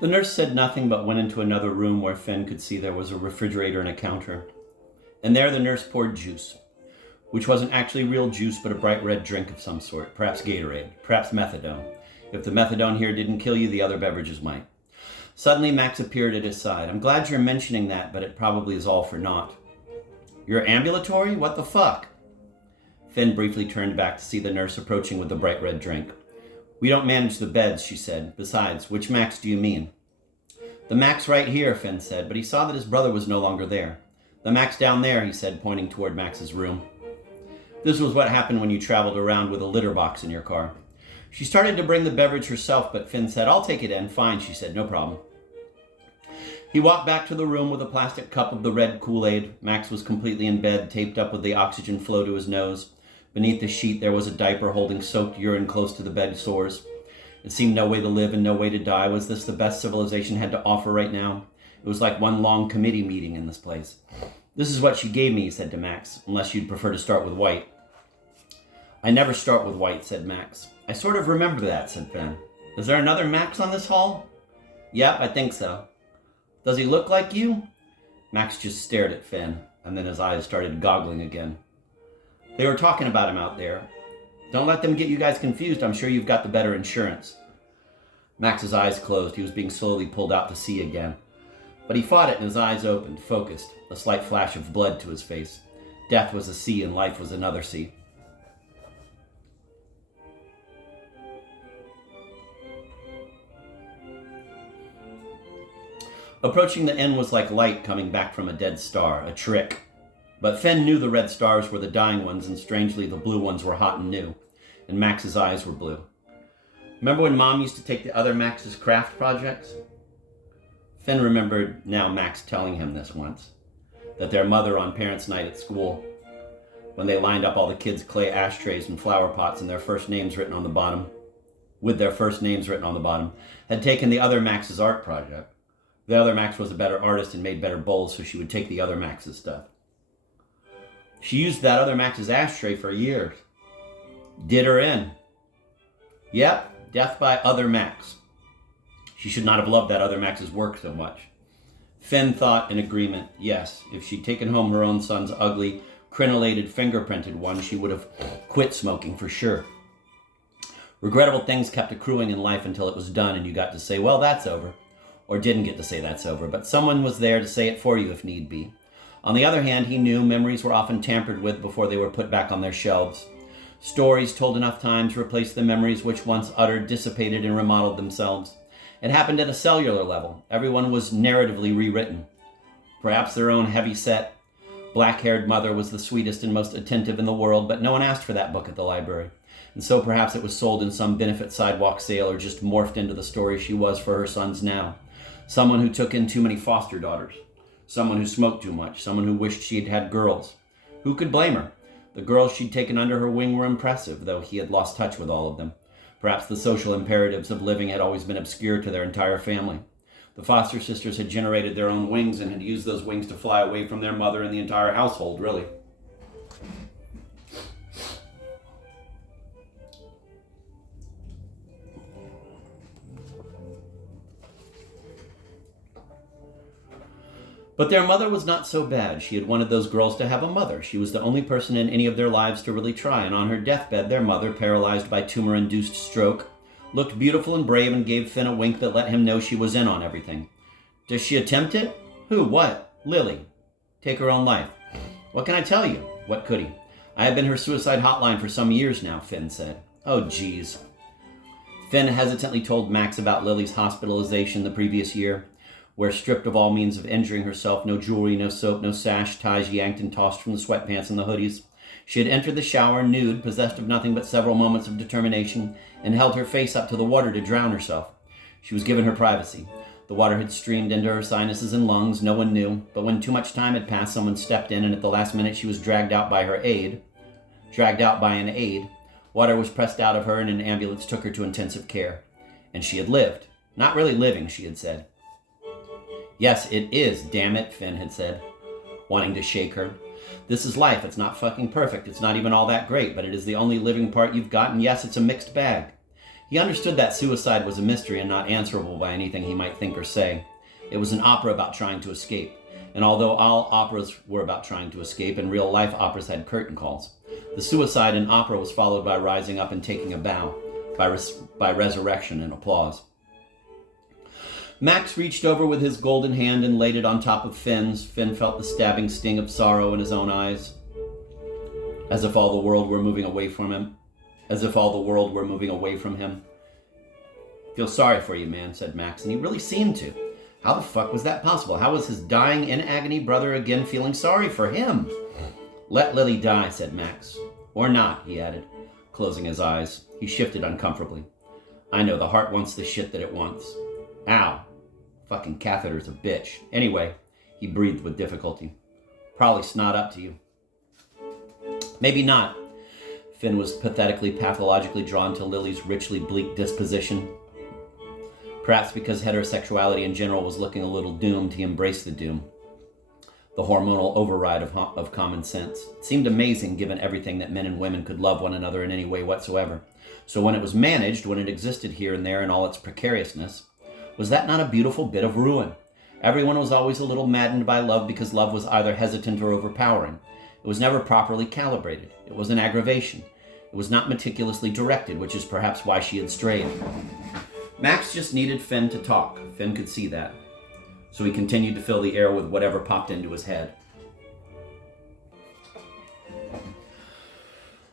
The nurse said nothing but went into another room where Finn could see there was a refrigerator and a counter. And there the nurse poured juice, which wasn't actually real juice but a bright red drink of some sort, perhaps Gatorade, perhaps methadone. If the methadone here didn't kill you, the other beverages might. Suddenly Max appeared at his side. I'm glad you're mentioning that, but it probably is all for naught. You're ambulatory? What the fuck? Finn briefly turned back to see the nurse approaching with the bright red drink. We don't manage the beds, she said. Besides, which Max do you mean? The Max right here, Finn said, but he saw that his brother was no longer there. The Max down there, he said, pointing toward Max's room. This was what happened when you traveled around with a litter box in your car. She started to bring the beverage herself, but Finn said, I'll take it in. Fine, she said, no problem. He walked back to the room with a plastic cup of the red Kool-Aid. Max was completely in bed, taped up with the oxygen flow to his nose. Beneath the sheet, there was a diaper holding soaked urine close to the bed sores. It seemed no way to live and no way to die. Was this the best civilization had to offer right now? It was like one long committee meeting in this place. This is what she gave me, he said to Max, unless you'd prefer to start with white. I never start with white, said Max. I sort of remember that, said Finn. Is there another Max on this hall? Yep, I think so. Does he look like you? Max just stared at Finn, and then his eyes started goggling again. They were talking about him out there. Don't let them get you guys confused. I'm sure you've got the better insurance. Max's eyes closed. He was being slowly pulled out to sea again. But he fought it and his eyes opened, focused, a slight flash of blood to his face. Death was a sea and life was another sea. Approaching the end was like light coming back from a dead star, a trick. But Finn knew the red stars were the dying ones, and strangely the blue ones were hot and new. And Max's eyes were blue. Remember when Mom used to take the other Max's craft projects? Finn remembered now Max telling him this once. That their mother on parents' night at school, when they lined up all the kids' clay ashtrays and flower pots and their first names written on the bottom, had taken the other Max's art project. The other Max was a better artist and made better bowls, so she would take the other Max's stuff. She used that other Max's ashtray for years. Did her in. Yep, death by other Max. She should not have loved that other Max's work so much. Finn thought in agreement, yes, if she'd taken home her own son's ugly, crenellated, fingerprinted one, she would have quit smoking for sure. Regrettable things kept accruing in life until it was done and you got to say, well, that's over. Or didn't get to say that's over, but someone was there to say it for you if need be. On the other hand, he knew memories were often tampered with before they were put back on their shelves. Stories told enough times replaced the memories which once uttered, dissipated, and remodeled themselves. It happened at a cellular level. Everyone was narratively rewritten. Perhaps their own heavy-set, black-haired mother was the sweetest and most attentive in the world, but no one asked for that book at the library. And so perhaps it was sold in some benefit sidewalk sale or just morphed into the story she was for her sons now. Someone who took in too many foster daughters. Someone who smoked too much. Someone who wished she'd had girls. Who could blame her? The girls she'd taken under her wing were impressive, though he had lost touch with all of them. Perhaps the social imperatives of living had always been obscure to their entire family. The foster sisters had generated their own wings and had used those wings to fly away from their mother and the entire household, really. But their mother was not so bad. She had wanted those girls to have a mother. She was the only person in any of their lives to really try, and on her deathbed, their mother, paralyzed by tumor-induced stroke, looked beautiful and brave and gave Finn a wink that let him know she was in on everything. Does she attempt it? Who? What? Lily. Take her own life. What can I tell you? What could he? I have been her suicide hotline for some years now, Finn said. Oh, geez. Finn hesitantly told Max about Lily's hospitalization the previous year, where, stripped of all means of injuring herself, no jewelry, no soap, no sash, ties yanked and tossed from the sweatpants and the hoodies, she had entered the shower nude, possessed of nothing but several moments of determination, and held her face up to the water to drown herself. She was given her privacy. The water had streamed into her sinuses and lungs, no one knew, but when too much time had passed, someone stepped in, and at the last minute she was dragged out by an aide. Water was pressed out of her, and an ambulance took her to intensive care. And she had lived. Not really living, she had said. Yes, it is, damn it, Finn had said, wanting to shake her. This is life. It's not fucking perfect. It's not even all that great, but it is the only living part you've got, and yes, it's a mixed bag. He understood that suicide was a mystery and not answerable by anything he might think or say. It was an opera about trying to escape. And although all operas were about trying to escape, and real-life operas had curtain calls, the suicide in opera was followed by rising up and taking a bow, by resurrection and applause. Max reached over with his golden hand and laid it on top of Finn's. Finn felt the stabbing sting of sorrow in his own eyes, as if all the world were moving away from him. Feel sorry for you, man, said Max, and he really seemed to. How the fuck was that possible? How was his dying, in agony brother again feeling sorry for him? Let Lily die, said Max. Or not, he added, closing his eyes. He shifted uncomfortably. I know, the heart wants the shit that it wants. Ow. Fucking catheter's a bitch. Anyway, he breathed with difficulty. Probably snot up to you. Maybe not. Finn was pathetically, pathologically drawn to Lily's richly bleak disposition. Perhaps because heterosexuality in general was looking a little doomed, he embraced the doom. The hormonal override of common sense. It seemed amazing given everything that men and women could love one another in any way whatsoever. So when it was managed, when it existed here and there in all its precariousness, was that not a beautiful bit of ruin? Everyone was always a little maddened by love because love was either hesitant or overpowering. It was never properly calibrated. It was an aggravation. It was not meticulously directed, which is perhaps why she had strayed. Max just needed Finn to talk. Finn could see that. So he continued to fill the air with whatever popped into his head.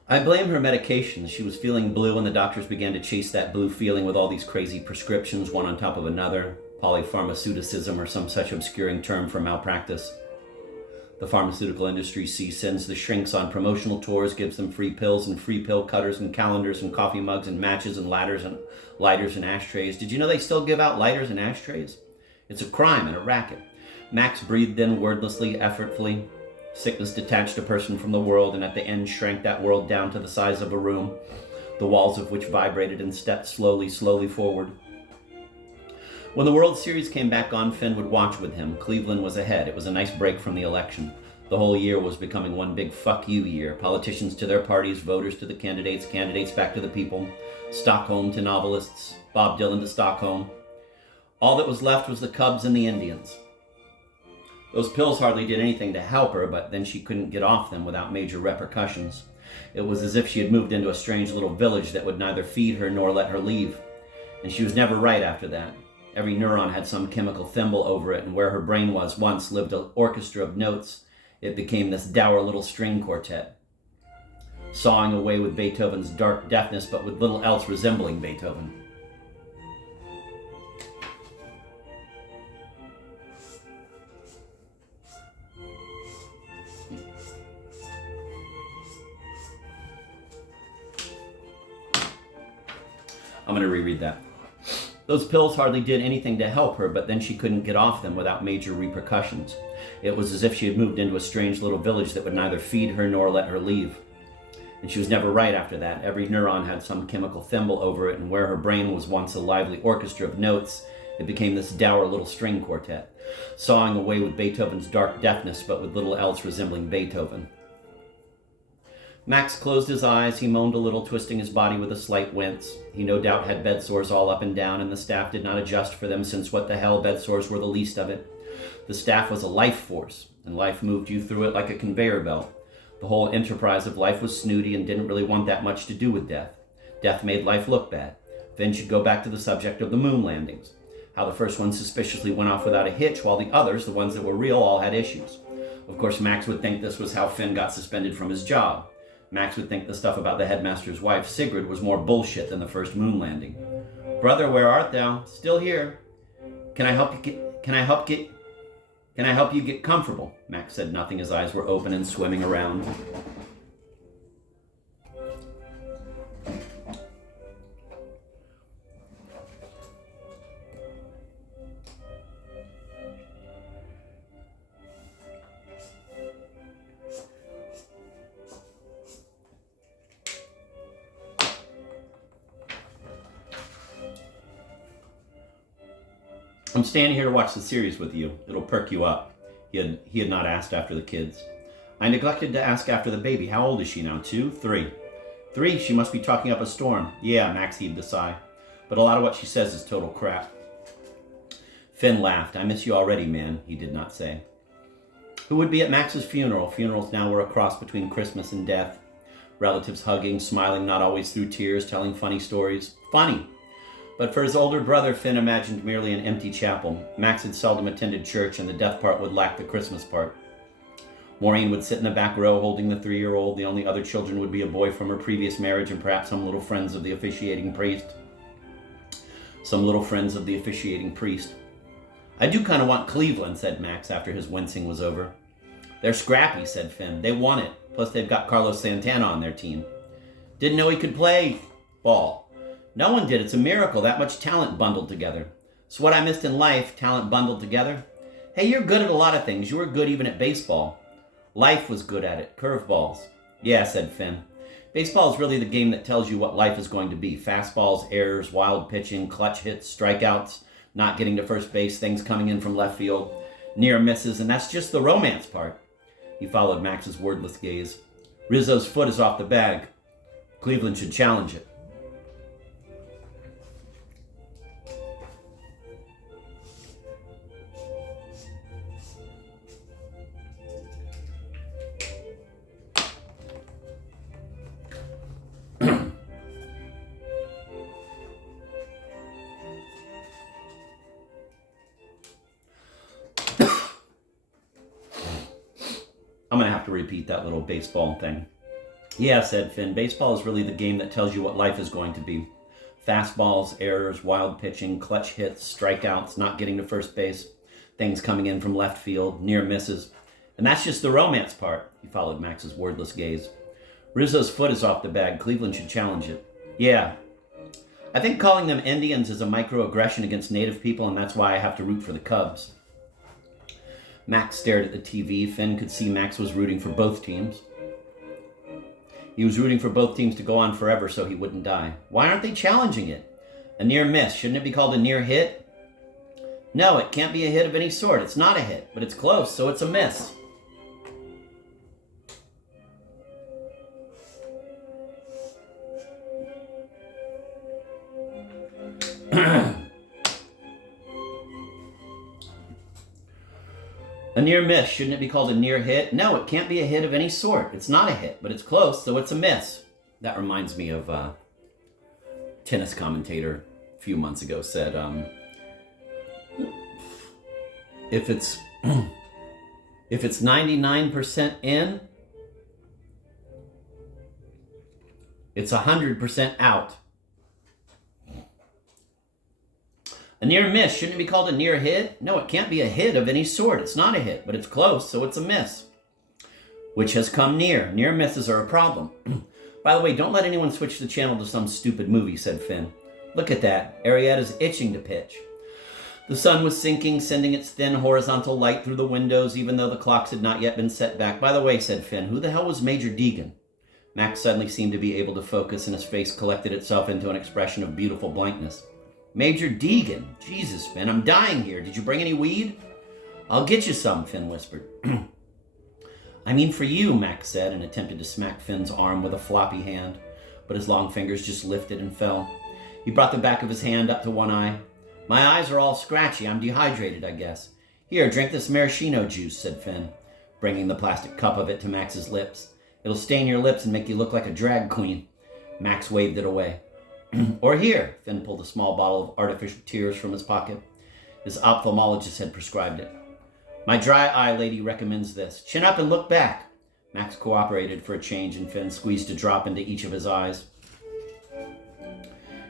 I blame her medications. She was feeling blue and the doctors began to chase that blue feeling with all these crazy prescriptions, one on top of another. Polypharmaceuticism or some such obscuring term for malpractice. The pharmaceutical industry sends the shrinks on promotional tours, gives them free pills and free pill cutters and calendars and coffee mugs and matches and lighters and ashtrays. Did you know they still give out lighters and ashtrays? It's a crime and a racket. Max breathed in wordlessly, effortfully. Sickness detached a person from the world and at the end shrank that world down to the size of a room, the walls of which vibrated and stepped slowly forward. When the World Series came back on, Finn would watch with him. Cleveland was ahead. It was a nice break from the election. The whole year was becoming one big fuck you year. Politicians to their parties, voters to the candidates, candidates back to the people, Stockholm to novelists, Bob Dylan to Stockholm. All that was left was the Cubs and the Indians. Those pills hardly did anything to help her, but then she couldn't get off them without major repercussions. It was as if she had moved into a strange little village that would neither feed her nor let her leave. And she was never right after that. Every neuron had some chemical thimble over it, and where her brain was once lived an orchestra of notes. It became this dour little string quartet, sawing away with Beethoven's dark deafness, but with little else resembling Beethoven. I'm going to reread that. Those pills hardly did anything to help her, but then she couldn't get off them without major repercussions. It was as if she had moved into a strange little village that would neither feed her nor let her leave. And she was never right after that. Every neuron had some chemical thimble over it, and where her brain was once a lively orchestra of notes, it became this dour little string quartet, sawing away with Beethoven's dark deafness, but with little else resembling Beethoven. Max closed his eyes. He moaned a little, twisting his body with a slight wince. He no doubt had bed sores all up and down, and the staff did not adjust for them, since what the hell, bed sores were the least of it. The staff was a life force, and life moved you through it like a conveyor belt. The whole enterprise of life was snooty and didn't really want that much to do with death. Death made life look bad. Then she'd go back to the subject of the moon landings. How the first one suspiciously went off without a hitch, while the others, the ones that were real, all had issues. Of course, Max would think this was how Finn got suspended from his job. Max would think the stuff about the headmaster's wife, Sigrid, was more bullshit than the first moon landing. Brother, where art thou? Still here. Can I help you get comfortable? Max said nothing. His eyes were open and swimming around. I'm standing here to watch the series with you. It'll perk you up. He had not asked after the kids. I neglected to ask after the baby. How old is she now? 2? 3? 3? She must be talking up a storm. Yeah, Max heaved a sigh. but a lot of what she says is total crap. Finn laughed. I miss you already, man, he did not say. Who would be at Max's funeral? Funerals now were a cross between Christmas and death. Relatives hugging, smiling not always through tears, telling funny stories. Funny! But for his older brother, Finn imagined merely an empty chapel. Max had seldom attended church, and the death part would lack the Christmas part. Maureen would sit in the back row holding the 3-year-old. The only other children would be a boy from her previous marriage and perhaps some little friends of the officiating priest. I do kind of want Cleveland, said Max after his wincing was over. They're scrappy, said Finn. They want it. Plus they've got Carlos Santana on their team. Didn't know he could play ball. No one did. It's a miracle, that much talent bundled together. So what I missed in life, talent bundled together? Hey, you're good at a lot of things. You were good even at baseball. Life was good at it. Curveballs. Yeah, said Finn. Baseball is really the game that tells you what life is going to be. Fastballs, errors, wild pitching, clutch hits, strikeouts, not getting to first base, things coming in from left field, near misses, and that's just the romance part. He followed Max's wordless gaze. Rizzo's foot is off the bag. Cleveland should challenge it. I'm going to have to repeat that little baseball thing. Yeah, said Finn. Baseball is really the game that tells you what life is going to be. Fastballs, errors, wild pitching, clutch hits, strikeouts, not getting to first base, things coming in from left field, near misses. And that's just the romance part. He followed Max's wordless gaze. Rizzo's foot is off the bag. Cleveland should challenge it. Yeah. I think calling them Indians is a microaggression against native people, and that's why I have to root for the Cubs. Max stared at the TV. Finn could see Max was rooting for both teams. He was rooting for both teams to go on forever so he wouldn't die. Why aren't they challenging it? A near miss. Shouldn't it be called a near hit? No, it can't be a hit of any sort. It's not a hit, but it's close, so it's a miss. A near miss. Shouldn't it be called a near hit? No, it can't be a hit of any sort. It's not a hit, but it's close, so it's a miss. That reminds me of a tennis commentator a few months ago said, if it's 99% in, it's 100% out. A near miss. Shouldn't it be called a near hit? No, it can't be a hit of any sort. It's not a hit, but it's close, so it's a miss. Which has come near. Near misses are a problem. By the way, don't let anyone switch the channel to some stupid movie, said Finn. Look at that. Arietta's itching to pitch. The sun was sinking, sending its thin horizontal light through the windows, even though the clocks had not yet been set back. By the way, said Finn, who the hell was Major Deegan? Max suddenly seemed to be able to focus, and his face collected itself into an expression of beautiful blankness. Major Deegan. Jesus, Finn, I'm dying here. Did you bring any weed? I'll get you some, Finn whispered. I mean for you, Max said, and attempted to smack Finn's arm with a floppy hand, but his long fingers just lifted and fell. He brought the back of his hand up to one eye. My eyes are all scratchy. I'm dehydrated, I guess. Here, drink this maraschino juice, said Finn, bringing the plastic cup of it to Max's lips. It'll stain your lips and make you look like a drag queen. Max waved it away. Or here, Finn pulled a small bottle of artificial tears from his pocket. His ophthalmologist had prescribed it. My dry eye lady recommends this. Chin up and look back. Max cooperated for a change, and Finn squeezed a drop into each of his eyes.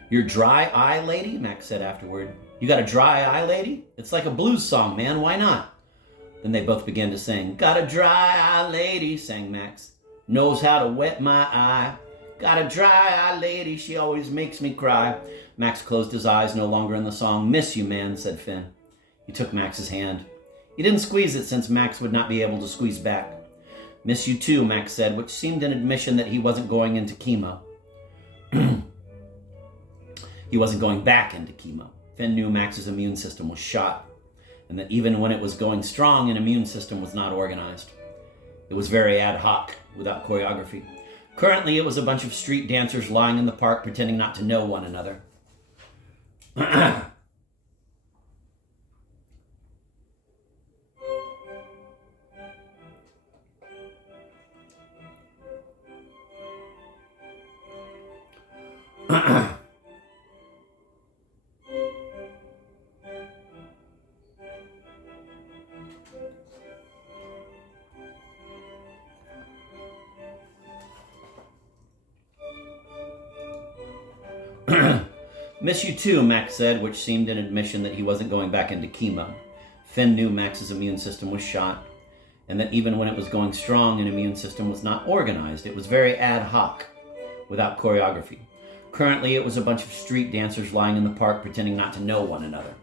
Your dry eye lady? Max said afterward. You got a dry eye lady? It's like a blues song, man. Why not? Then they both began to sing. Got a dry eye lady, sang Max. Knows how to wet my eye. Got a dry eye lady, she always makes me cry. Max closed his eyes, no longer in the song. Miss you, man, said Finn. He took Max's hand. He didn't squeeze it since Max would not be able to squeeze back. Miss you too, Max said, which seemed an admission that he wasn't going into chemo. He wasn't going back into chemo. Finn knew Max's immune system was shot, and that even when it was going strong, an immune system was not organized. It was very ad hoc, without choreography. Currently, it was a bunch of street dancers lying in the park pretending not to know one another. Miss you too, Max said, which seemed an admission that he wasn't going back into chemo. Finn knew Max's immune system was shot, and that even when it was going strong, an immune system was not organized. It was very ad hoc, without choreography. Currently, it was a bunch of street dancers lying in the park pretending not to know one another.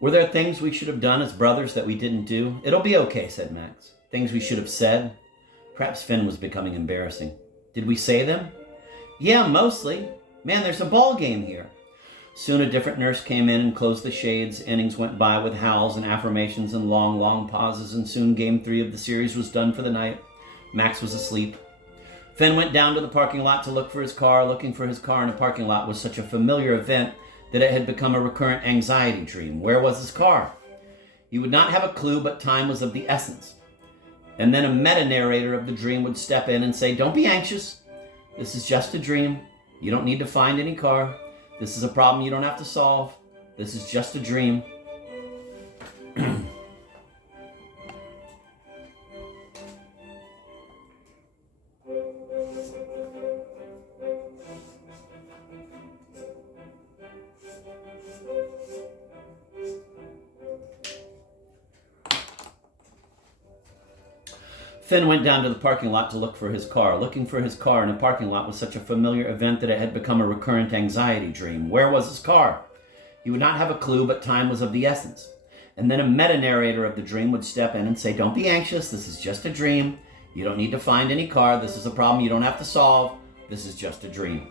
Were there things we should have done as brothers that we didn't do? It'll be okay, said Max. Things we should have said? Perhaps Finn was becoming embarrassing. Did we say them? Yeah, mostly. Man, there's a ball game here. Soon a different nurse came in and closed the shades. Innings went by with howls and affirmations and long, long pauses, and soon Game 3 of the series was done for the night. Max was asleep. Finn went down to the parking lot to look for his car. Looking for his car in a parking lot was such a familiar event that it had become a recurrent anxiety dream. Where was his car? He would not have a clue, but time was of the essence. And then a meta-narrator of the dream would step in and say, "Don't be anxious. This is just a dream. You don't need to find any car. This is a problem you don't have to solve. This is just a dream." Finn went down to the parking lot to look for his car. Looking for his car in a parking lot was such a familiar event that it had become a recurrent anxiety dream. Where was his car? He would not have a clue, but time was of the essence. And then a meta-narrator of the dream would step in and say, "Don't be anxious. This is just a dream. You don't need to find any car. This is a problem you don't have to solve. This is just a dream."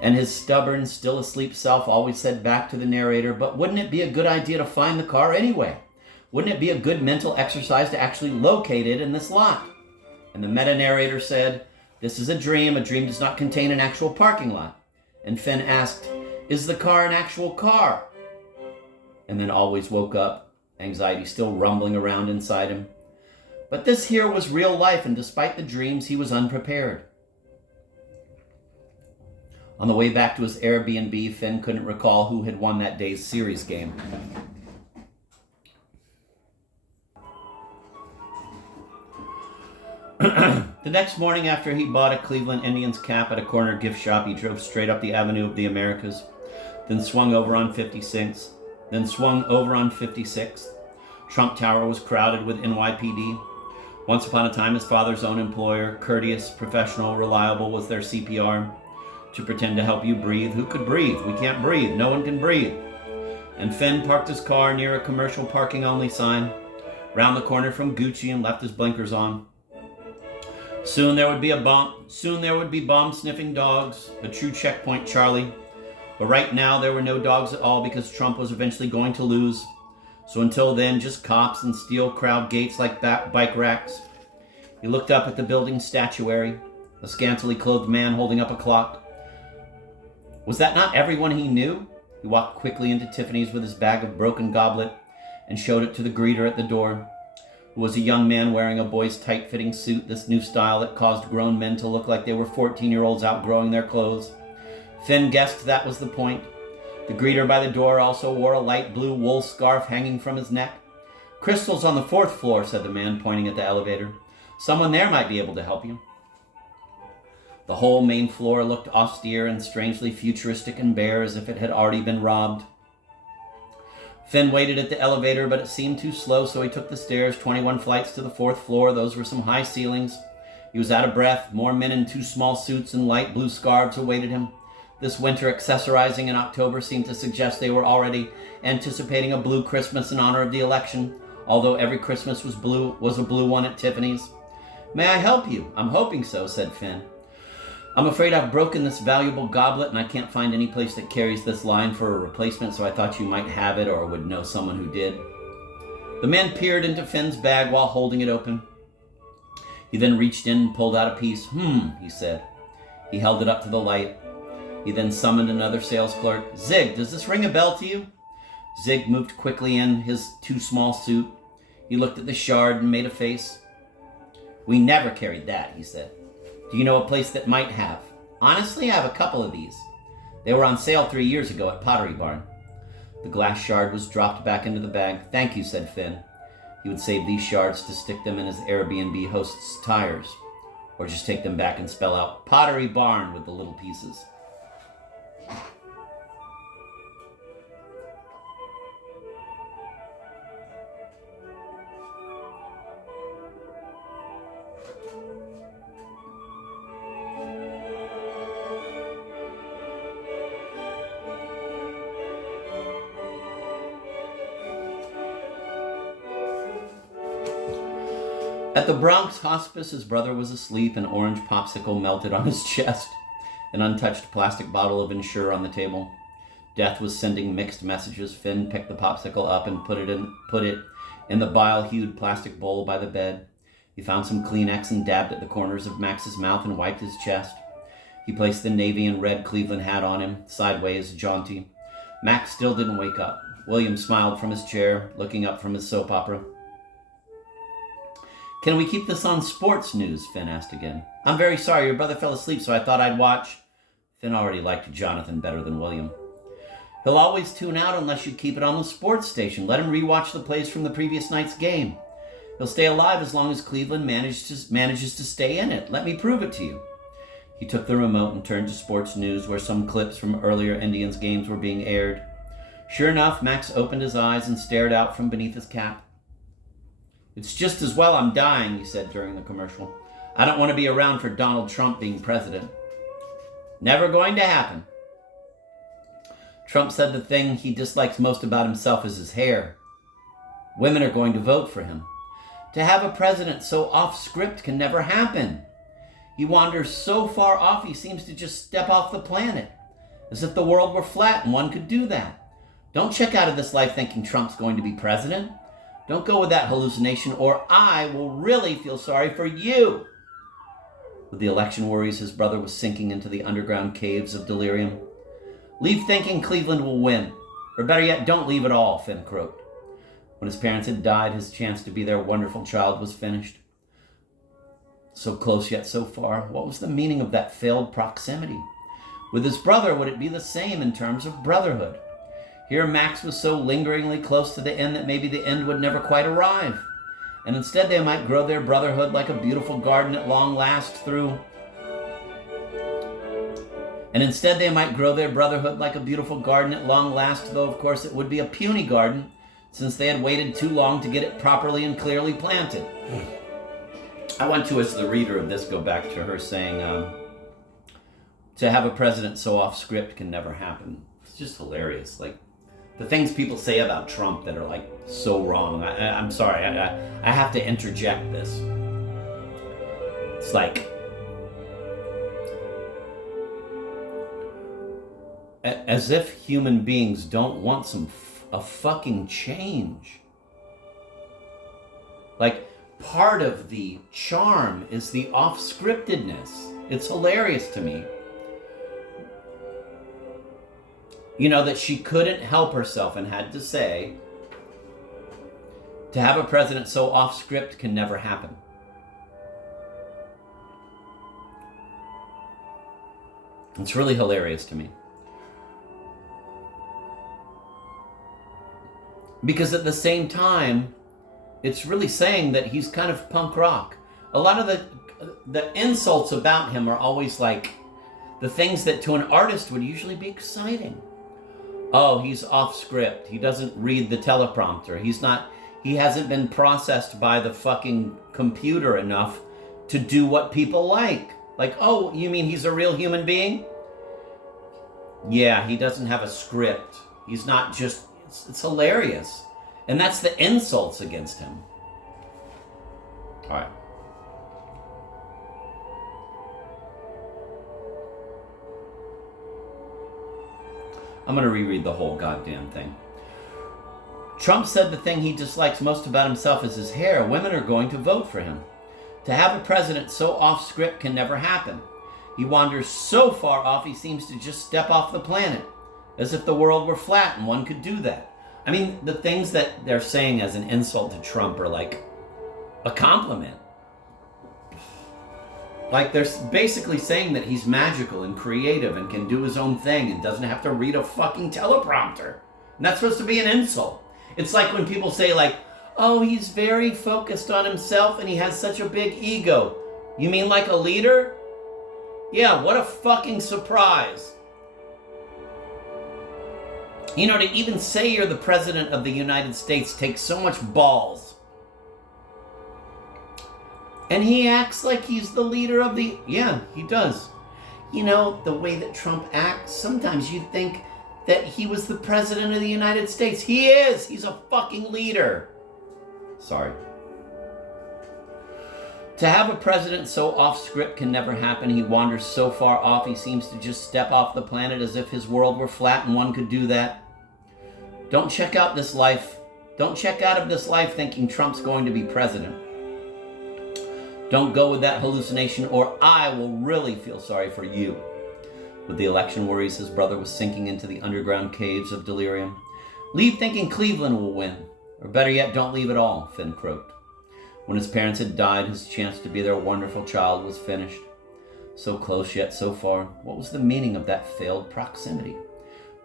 And his stubborn, still asleep self always said back to the narrator, "But wouldn't it be a good idea to find the car anyway? Wouldn't it be a good mental exercise to actually locate it in this lot?" And the meta-narrator said, "This is a dream. A dream does not contain an actual parking lot." And Finn asked, "Is the car an actual car?" And then always woke up, anxiety still rumbling around inside him. But this here was real life, and despite the dreams, he was unprepared. On the way back to his Airbnb, Finn couldn't recall who had won that day's series game. The next morning, after he bought a Cleveland Indians cap at a corner gift shop, he drove straight up the Avenue of the Americas, then swung over on 56th. Trump Tower was crowded with NYPD. Once upon a time, his father's own employer, courteous, professional, reliable, was their CPR. To pretend to help you breathe. Who could breathe? We can't breathe. No one can breathe. And Finn parked his car near a commercial parking only sign, round the corner from Gucci, and left his blinkers on. Soon there would be bomb-sniffing dogs, a true checkpoint, Charlie. But right now there were no dogs at all because Trump was eventually going to lose. So until then, just cops and steel crowd gates like bike racks. He looked up at the building's statuary, a scantily clothed man holding up a clock. Was that not everyone he knew? He walked quickly into Tiffany's with his bag of broken goblet and showed it to the greeter at the door, who was a young man wearing a boy's tight-fitting suit, this new style that caused grown men to look like they were 14-year-olds outgrowing their clothes. Finn guessed that was the point. The greeter by the door also wore a light blue wool scarf hanging from his neck. "Crystal's on the 4th floor," said the man, pointing at the elevator. "Someone there might be able to help you." The whole main floor looked austere and strangely futuristic and bare, as if it had already been robbed. Finn waited at the elevator, but it seemed too slow, so he took the stairs, 21 flights to the 4th floor. Those were some high ceilings. He was out of breath. More men in 2 small suits and light blue scarves awaited him. This winter accessorizing in October seemed to suggest they were already anticipating a blue Christmas in honor of the election, although every Christmas was a blue one at Tiffany's. "May I help you?" "I'm hoping so," said Finn. I'm afraid I've broken this valuable goblet and I can't find any place that carries this line for a replacement, so I thought you might have it or would know someone who did. The man peered into Finn's bag while holding it open. He then reached in and pulled out a piece. He said. He held it up to the light. He then summoned another sales clerk. Zig, does this ring a bell to you? Zig moved quickly in his too small suit. He looked at the shard and made a face. We never carried that, he said. Do you know a place that might have? Honestly, I have a couple of these. They were on sale 3 years ago at Pottery Barn. The glass shard was dropped back into the bag. Thank you, said Finn. He would save these shards to stick them in his Airbnb host's tires, or just take them back and spell out Pottery Barn with the little pieces. At the Bronx hospice, his brother was asleep. An orange popsicle melted on his chest. An untouched plastic bottle of Ensure on the table. Death was sending mixed messages. Finn picked the popsicle up and put it in the bile-hued plastic bowl by the bed. He found some Kleenex and dabbed at the corners of Max's mouth and wiped his chest. He placed the navy and red Cleveland hat on him, sideways, jaunty. Max still didn't wake up. William smiled from his chair, looking up from his soap opera. Can we keep this on sports news? Finn asked again. I'm very sorry, your brother fell asleep, so I thought I'd watch. Finn already liked Jonathan better than William. He'll always tune out unless you keep it on the sports station. Let him rewatch the plays from the previous night's game. He'll stay alive as long as Cleveland manages to stay in it. Let me prove it to you. He took the remote and turned to sports news, where some clips from earlier Indians games were being aired. Sure enough, Max opened his eyes and stared out from beneath his cap. It's just as well I'm dying, he said during the commercial. I don't want to be around for Donald Trump being president. Never going to happen. Trump said the thing he dislikes most about himself is his hair. Women are going to vote for him. To have a president so off script can never happen. He wanders so far off he seems to just step off the planet, as if the world were flat and one could do that. Don't check out of this life thinking Trump's going to be president. Don't go with that hallucination, or I will really feel sorry for you. With the election worries, his brother was sinking into the underground caves of delirium. Leave thinking Cleveland will win. Or better yet, don't leave at all, Finn croaked. When his parents had died, his chance to be their wonderful child was finished. So close yet so far. What was the meaning of that failed proximity? With his brother, would it be the same in terms of brotherhood? Here Max was so lingeringly close to the end that maybe the end would never quite arrive. And instead they might grow their brotherhood like a beautiful garden at long last though of course it would be a puny garden, since they had waited too long to get it properly and clearly planted. I want to, as the reader of this, go back to her saying, to have a president so off script can never happen. It's just hilarious. Like, the things people say about Trump that are like so wrong. I'm sorry, I have to interject this. It's like, as if human beings don't want a fucking change. Like, part of the charm is the off-scriptedness. It's hilarious to me. You know, that she couldn't help herself and had to say, to have a president so off script can never happen. It's really hilarious to me. Because at the same time, it's really saying that he's kind of punk rock. A lot of the insults about him are always like the things that to an artist would usually be exciting. Oh, he's off script. He doesn't read the teleprompter. He hasn't been processed by the fucking computer enough to do what people like. Like, oh, you mean he's a real human being? Yeah, he doesn't have a script. He's not just, it's hilarious. And that's the insults against him. All right. I'm going to reread the whole goddamn thing. Trump said the thing he dislikes most about himself is his hair. Women are going to vote for him. To have a president so off script can never happen. He wanders so far off he seems to just step off the planet, as if the world were flat and one could do that. I mean, the things that they're saying as an insult to Trump are like a compliment. Like, they're basically saying that he's magical and creative and can do his own thing and doesn't have to read a fucking teleprompter. And that's supposed to be an insult. It's like when people say, like, oh, he's very focused on himself and he has such a big ego. You mean like a leader? Yeah, what a fucking surprise. You know, to even say you're the president of the United States takes so much balls. And he acts like he's the leader of the... Yeah, he does. You know, the way that Trump acts, sometimes you think that he was the president of the United States. He is! He's a fucking leader. Sorry. To have a president so off script can never happen. He wanders so far off he seems to just step off the planet as if his world were flat and one could do that. Don't check out this life. Don't check out of this life thinking Trump's going to be president. Don't go with that hallucination or I will really feel sorry for you. With the election worries, his brother was sinking into the underground caves of delirium. Leave thinking Cleveland will win. Or better yet, don't leave at all, Finn croaked. When his parents had died, his chance to be their wonderful child was finished. So close yet so far. What was the meaning of that failed proximity?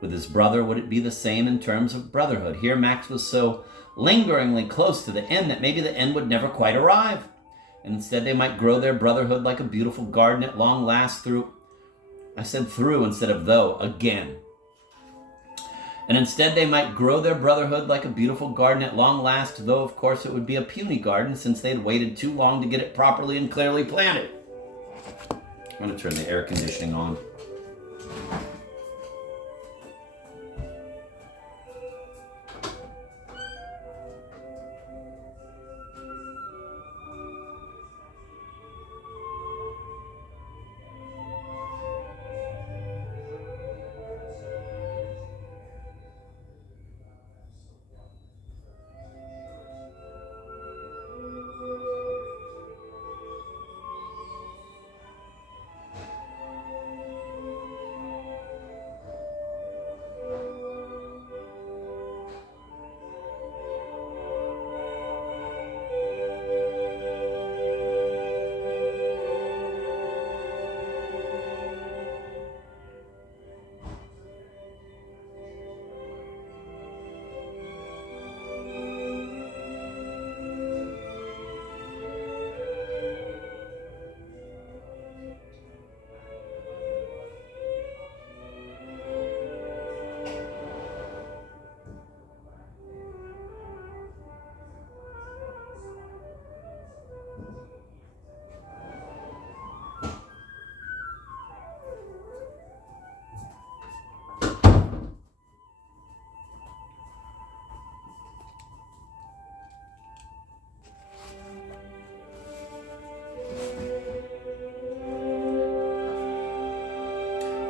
With his brother, would it be the same in terms of brotherhood? Here Max was so lingeringly close to the end that maybe the end would never quite arrive. And instead they might grow their brotherhood like a beautiful garden at long last through... I said through instead of though, again. And instead they might grow their brotherhood like a beautiful garden at long last, though of course it would be a puny garden since they'd waited too long to get it properly and clearly planted. I'm going to turn the air conditioning on.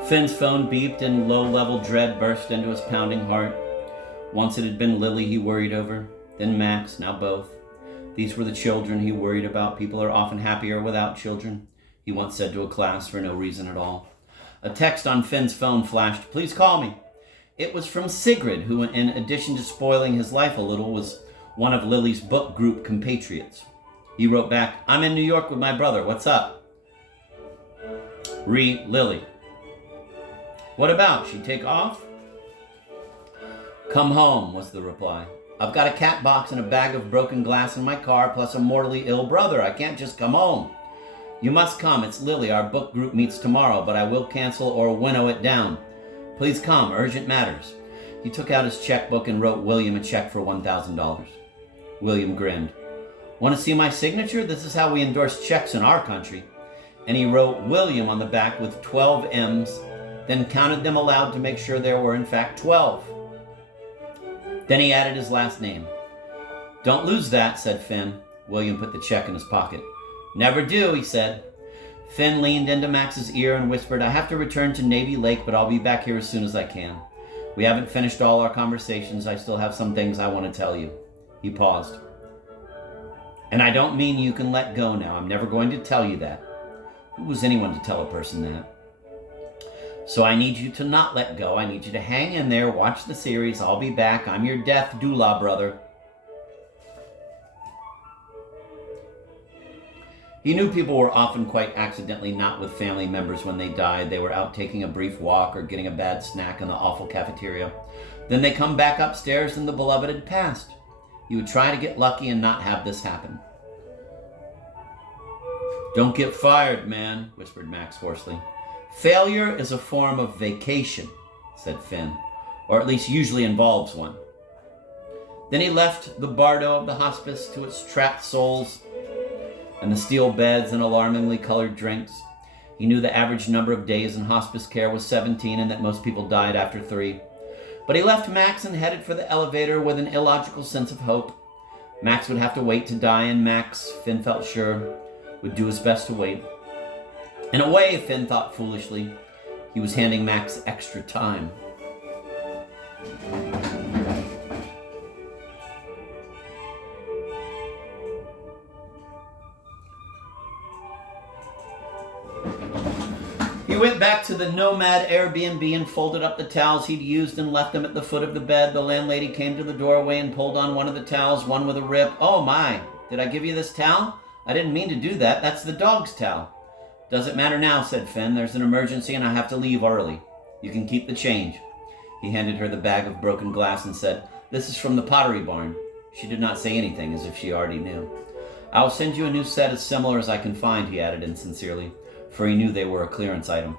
Finn's phone beeped and low-level dread burst into his pounding heart. Once it had been Lily he worried over, then Max, now both. These were the children he worried about. People are often happier without children, he once said to a class for no reason at all. A text on Finn's phone flashed, "Please call me." It was from Sigrid, who, in addition to spoiling his life a little, was one of Lily's book group compatriots. He wrote back, "I'm in New York with my brother. What's up?" Lily. "What about? She take off?" "Come home," was the reply. "I've got a cat box and a bag of broken glass in my car, plus a mortally ill brother. I can't just come home." "You must come. It's Lily. Our book group meets tomorrow, but I will cancel or winnow it down. Please come. Urgent matters." He took out his checkbook and wrote William a check for $1,000. William grinned. "Want to see my signature? This is how we endorse checks in our country." And he wrote William on the back with 12 M's, then counted them aloud to make sure there were in fact 12. Then he added his last name. "Don't lose that," said Finn. William put the check in his pocket. "Never do," he said. Finn leaned into Max's ear and whispered, "I have to return to Navy Lake, but I'll be back here as soon as I can." We haven't finished all our conversations. I still have some things I want to tell you. He paused. And I don't mean you can let go now. I'm never going to tell you that. Who was anyone to tell a person that? So I need you to not let go. I need you to hang in there, watch the series. I'll be back. I'm your death doula, brother. He knew people were often quite accidentally not with family members when they died. They were out taking a brief walk or getting a bad snack in the awful cafeteria. Then they come back upstairs and the beloved had passed. He would try to get lucky and not have this happen. Don't get fired, man, whispered Max hoarsely. Failure is a form of vacation, said Finn, or at least usually involves one. Then he left the bardo of the hospice to its trapped souls and the steel beds and alarmingly colored drinks. He knew the average number of days in hospice care was 17 and that most people died after 3. But he left Max and headed for the elevator with an illogical sense of hope. Max would have to wait to die, and Max, Finn felt sure, would do his best to wait. In a way, Finn thought foolishly, he was handing Max extra time. He went back to the Nomad Airbnb and folded up the towels he'd used and left them at the foot of the bed. The landlady came to the doorway and pulled on one of the towels, one with a rip. Oh my, did I give you this towel? I didn't mean to do that. That's the dog's towel. Doesn't matter now, said Finn. There's an emergency and I have to leave early. You can keep the change. He handed her the bag of broken glass and said, This is from the Pottery Barn. She did not say anything, as if she already knew. I'll send you a new set as similar as I can find, he added insincerely, for he knew they were a clearance item.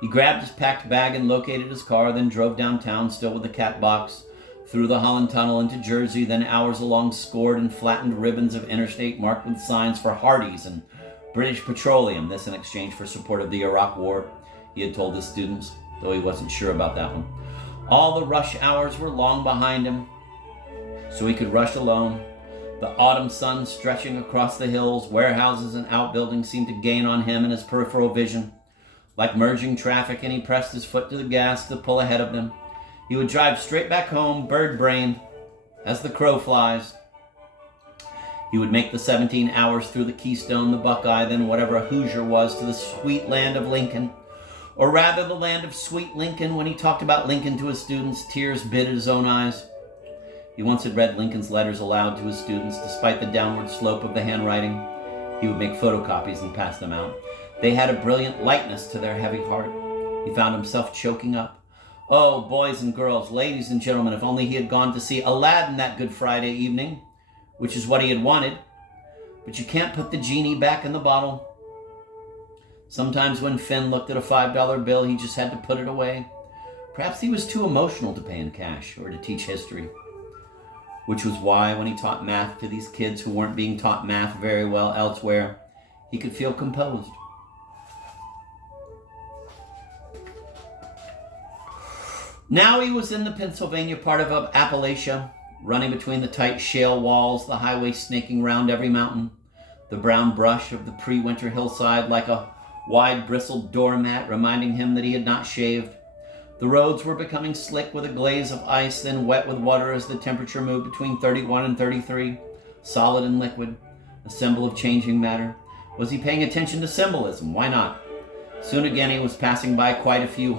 He grabbed his packed bag and located his car, then drove downtown, still with the cat box, through the Holland Tunnel into Jersey, then hours along scored and flattened ribbons of interstate marked with signs for Hardee's and British Petroleum, this in exchange for support of the Iraq War, he had told his students, though he wasn't sure about that one. All the rush hours were long behind him, so he could rush alone. The autumn sun stretching across the hills, warehouses and outbuildings seemed to gain on him and his peripheral vision. Like merging traffic, and he pressed his foot to the gas to pull ahead of them. He would drive straight back home, bird-brained, as the crow flies. He would make the 17 hours through the Keystone, the Buckeye, then whatever a Hoosier was, to the sweet land of Lincoln. Or rather, the land of sweet Lincoln. When he talked about Lincoln to his students, tears bid at his own eyes. He once had read Lincoln's letters aloud to his students. Despite the downward slope of the handwriting, he would make photocopies and pass them out. They had a brilliant lightness to their heavy heart. He found himself choking up. Oh, boys and girls, ladies and gentlemen, if only he had gone to see Aladdin that Good Friday evening, which is what he had wanted. But you can't put the genie back in the bottle. Sometimes when Finn looked at a $5 bill, he just had to put it away. Perhaps he was too emotional to pay in cash or to teach history. Which was why when he taught math to these kids who weren't being taught math very well elsewhere, he could feel composed. Now he was in the Pennsylvania part of Appalachia, running between the tight shale walls, the highway snaking round every mountain, the brown brush of the pre-winter hillside like a wide bristled doormat reminding him that he had not shaved. The roads were becoming slick with a glaze of ice, then wet with water as the temperature moved between 31 and 33, solid and liquid, a symbol of changing matter. Was he paying attention to symbolism? Why not? Soon again he was passing by quite a few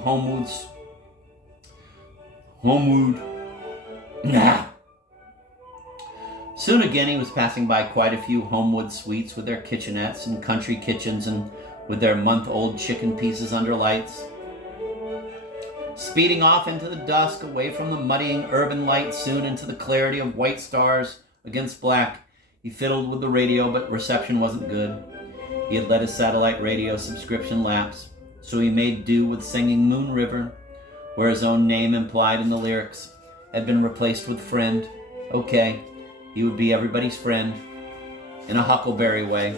Soon again he was passing by quite a few Homewood suites with their kitchenettes and country kitchens and with their month-old chicken pieces under lights. Speeding off into the dusk, away from the muddying urban light, soon into the clarity of white stars against black, he fiddled with the radio, but reception wasn't good. He had let his satellite radio subscription lapse, so he made do with singing Moon River, where his own name implied in the lyrics had been replaced with friend. Okay, he would be everybody's friend, in a huckleberry way.